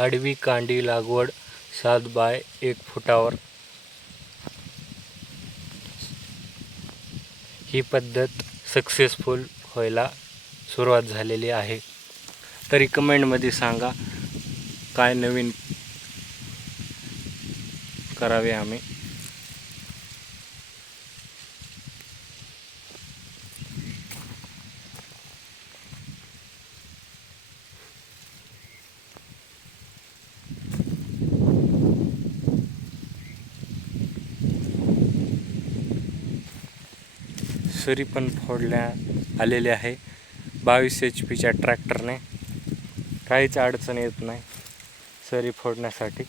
आडवी कांडी लागवड सात बाय एक फुटावर. ही पद्धत सक्सेसफुल व्हायला सुरुवात झालेली आहे. तरी कमेंटमध्ये सांगा काय नवीन करावे आम्ही? सरी पण फोडल्या आलेली आहे. बावीस एच पीच्या ट्रॅक्टरने काहीच अडचण येत नाही सरी फोडण्यासाठी.